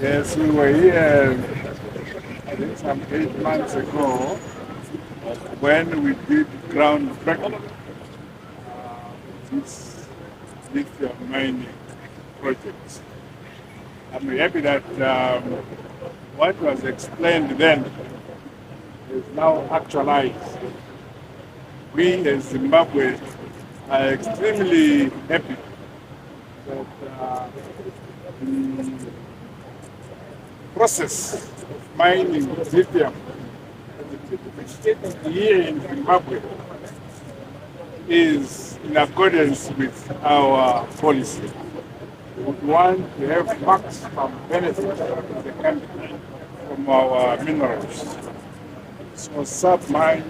Yes, we were here, I think some 8 months ago when we did groundbreaking this lithium mining project. I'm happy that what was explained then is now actualized. We as Zimbabwe are extremely happy that the process of mining lithium here in Zimbabwe is in accordance with our policy. We would want to have maximum benefit in the country from our minerals. So Substar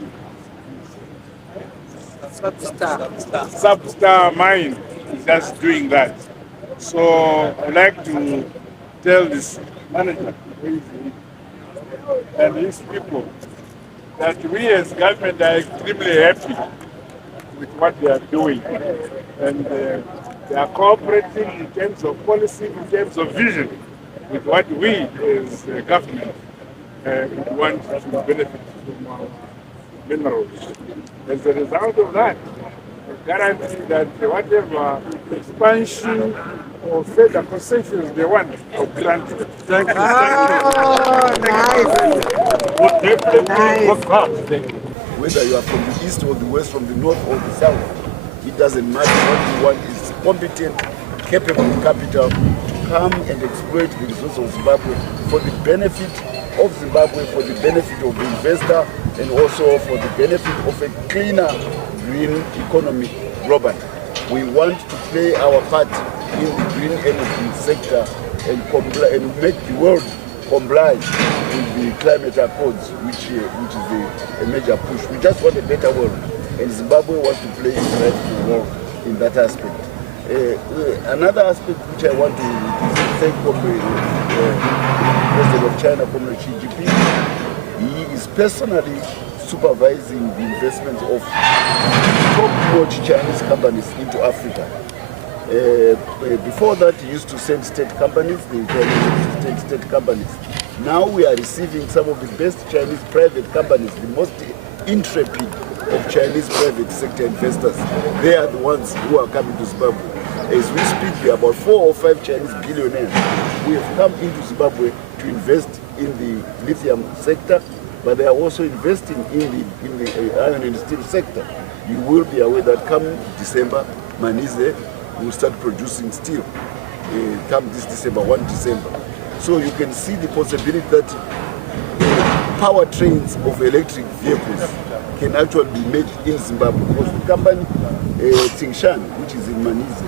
mine is just doing that. So I'd like to tell this manager and his people that we as government are extremely happy with what they are doing. And they are cooperating in terms of policy, in terms of vision, with what we as government would want to benefit from our minerals. As a result of that, we guarantee that whatever expansion or further concessions they want are granted. Thank you. Nice. Definitely work hard. Thank you. Whether you are from the east or the west, from the north or the south, it doesn't matter. What we want is competent, capable capital come and exploit the resources of Zimbabwe for the benefit of Zimbabwe, for the benefit of the investor, and also for the benefit of a cleaner green economy globally. We want to play our part in the green energy sector and comply and make the world comply with the climate accords, which is a major push. We just want a better world, and Zimbabwe wants to play its rightful role in that aspect. Another aspect which I want to thank President of China, Comrade Xi Jinping. He is personally supervising the investments of top-notch Chinese companies into Africa. Before that, he used to send state companies, the Chinese used to state companies. Now we are receiving some of the best Chinese private companies, the most intrepid of Chinese private sector investors. They are the ones who are coming to Zimbabwe. As we speak, there are about 4 or 5 Chinese billionaires who have come into Zimbabwe to invest in the lithium sector, but they are also investing in the iron and steel sector. You will be aware that come December, Manize will start producing steel. Come this December, 1 December. So you can see the possibility that powertrains of electric vehicles can actually be made in Zimbabwe, because the company Tsingshan, which is in Manize,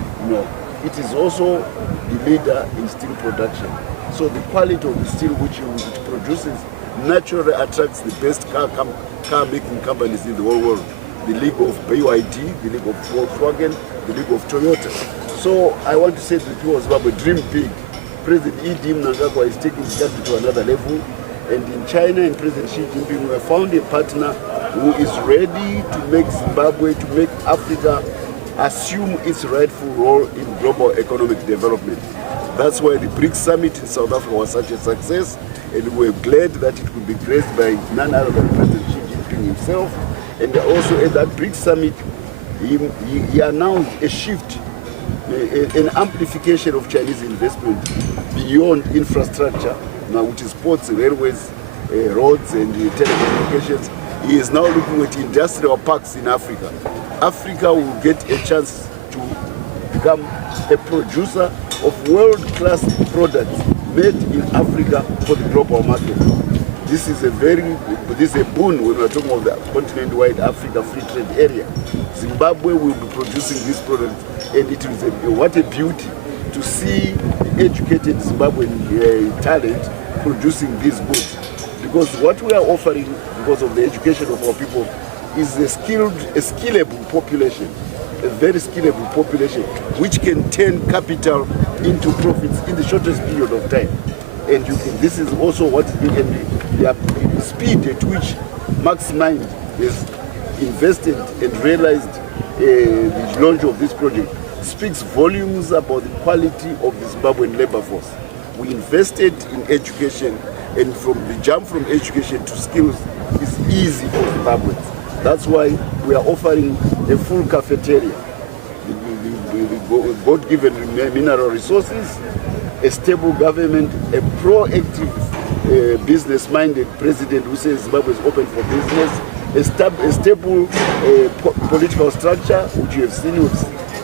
it is also the leader in steel production. So the quality of the steel which it produces naturally attracts the best car making companies in the whole world. The league of BYD, the league of Volkswagen, the league of Toyota. So I want to say to the people of Zimbabwe, dream big. President Edi Mnangagwa is taking the country to another level. And in China and President Xi Jinping, we have found a partner who is ready to make Zimbabwe, to make Africa assume its rightful role in global economic development. That's why the BRICS summit in South Africa was such a success, and we're glad that it could be graced by none other than President Xi Jinping himself. And also at that BRICS summit, he announced a shift, an amplification of Chinese investment beyond infrastructure, now which is ports, railways, roads, and telecommunications. He is now looking at industrial parks in Africa. Africa will get a chance to become a producer of world-class products made in Africa for the global market. This is a boon when we're talking about the continent-wide Africa free trade area. Zimbabwe will be producing these products, and it is what a beauty to see educated Zimbabwean talent producing these goods. Because what we are offering, because of the education of our people, is a skillable population, a very skillable population, which can turn capital into profits in the shortest period of time. And this is also what the speed at which Max Mind has invested and realized the launch of this project speaks volumes about the quality of the Zimbabwean labor force. We invested in education, and from the jump from education to skills is easy for Zimbabweans. That's why we are offering a full cafeteria. The God-given mineral resources, a stable government, a proactive business-minded president who says Zimbabwe is open for business, a stable political structure, which you have seen.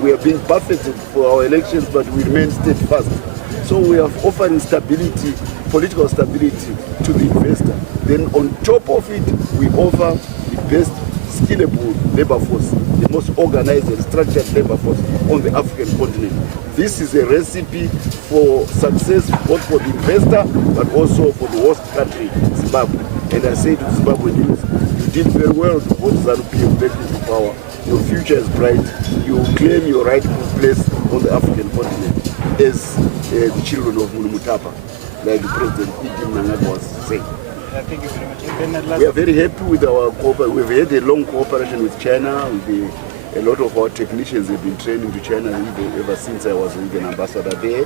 We are being buffeted for our elections, but we remain steadfast. So we are offering stability, political stability to the investor. Then on top of it, we offer the best skillable labor force, the most organized and structured labor force on the African continent. This is a recipe for success both for the investor but also for the host country, Zimbabwe. And I say to Zimbabweans, you did very well to vote ZANU-PF back into power. Your future is bright. You claim your rightful place on the African continent as the children of Mutapa, like the President Idi Nangaba was saying. Thank you very much. We are very happy with our cooperation. We've had a long cooperation with China. A lot of our technicians have been training to China ever since I was even ambassador there.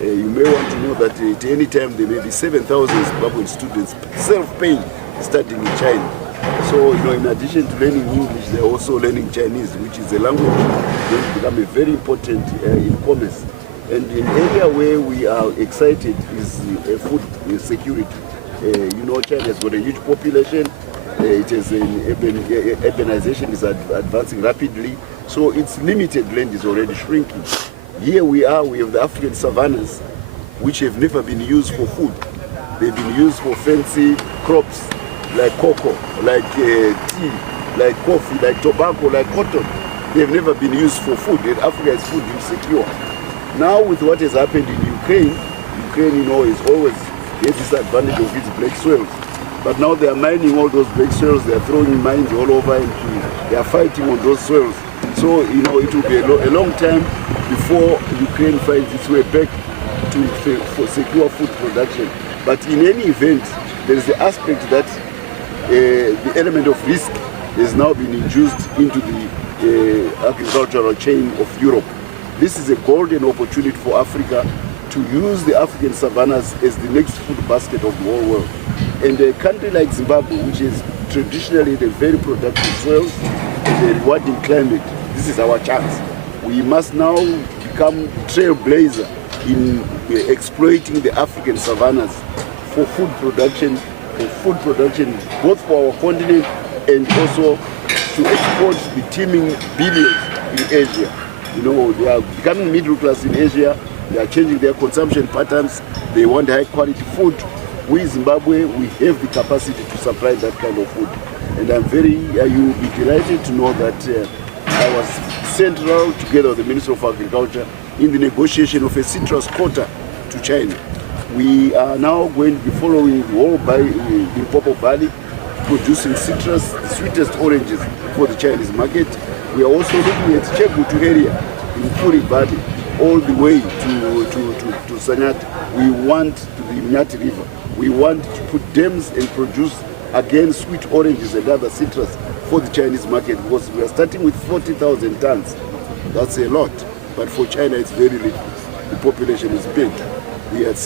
You may want to know that at any time there may be 7,000 Zimbabwean students self-paying studying in China. So, in addition to learning English, they're also learning Chinese, which is a language that will become a very important in commerce. And an area where we are excited is food security. China has got a huge population. It has urbanization is advancing rapidly. So its limited land is already shrinking. Here we have the African savannas, which have never been used for food. They've been used for fancy crops like cocoa, like tea, like coffee, like tobacco, like cotton. They've never been used for food, and Africa is food insecure. Now with what has happened in Ukraine is always has this advantage of its black soils. But now they are mining all those black soils, they are throwing mines all over, and they are fighting on those soils. So, it will be a long time before Ukraine finds its way back to secure food production. But in any event, there is the aspect that the element of risk has now been introduced into the agricultural chain of Europe. This is a golden opportunity for Africa to use the African savannas as the next food basket of the whole world. And a country like Zimbabwe, which is traditionally a very productive soils and a rewarding climate, this is our chance. We must now become trailblazer in exploiting the African savannas for food production, both for our continent and also to export the teeming billions in Asia. They are becoming middle class in Asia. They are changing their consumption patterns. They want high quality food. We in Zimbabwe, we have the capacity to supply that kind of food. And you will be delighted to know that I was central, together with the Minister of Agriculture, in the negotiation of a citrus quota to China. We are now going to be following the whole Limpopo Valley, producing citrus, the sweetest oranges for the Chinese market. We are also looking at Chegutu area in Kuri Valley, all the way to Sanyat. We want to the Nyati River. We want to put dams and produce again sweet oranges and other citrus for the Chinese market, because we are starting with 40,000 tons. That's a lot, but for China it's very little. The population is big. They've got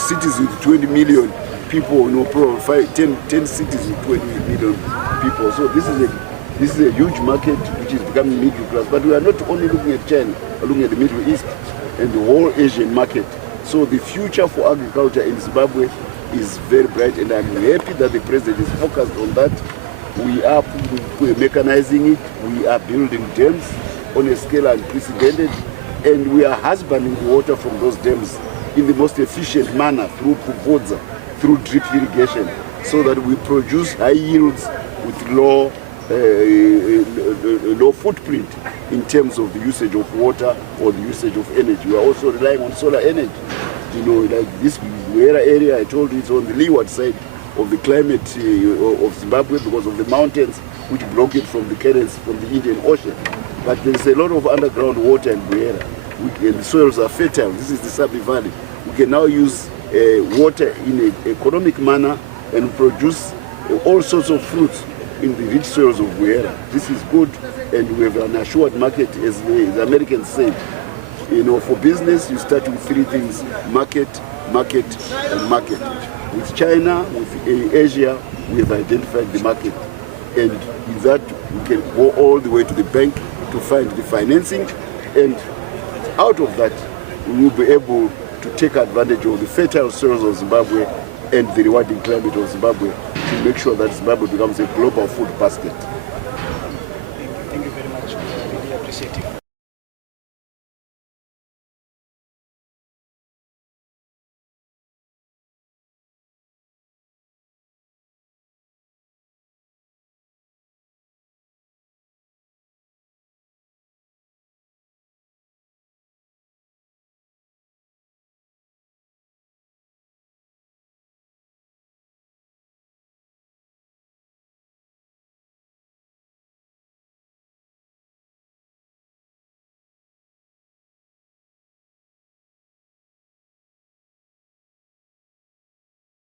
cities with 20 million people, 10 cities with 20 million people. So this is a huge market which is becoming middle class. But we are not only looking at China, we are looking at the Middle East and the whole Asian market. So the future for agriculture in Zimbabwe is very bright, and I'm happy that the president is focused on that. We're mechanizing it, we are building dams on a scale unprecedented, and we are husbanding the water from those dams in the most efficient manner through Kubodza, through drip irrigation, so that we produce high yields with low footprint in terms of the usage of water or the usage of energy. We are also relying on solar energy. Like this Luera area, I told you, it's on the leeward side of the climate of Zimbabwe because of the mountains which block it from the currents from the Indian Ocean. But there is a lot of underground water in Luera, and the soils are fertile. This is the Sabi Valley. We can now use water in an economic manner and produce all sorts of fruits in the rich soils of Luera. This is good, and we have an assured market, as the Americans say. For business, you start with three things: market, market, and market. With China, with Asia, we have identified the market. And with that, we can go all the way to the bank to find the financing. And out of that, we will be able to take advantage of the fertile soils of Zimbabwe and the rewarding climate of Zimbabwe to make sure that Zimbabwe becomes a global food basket.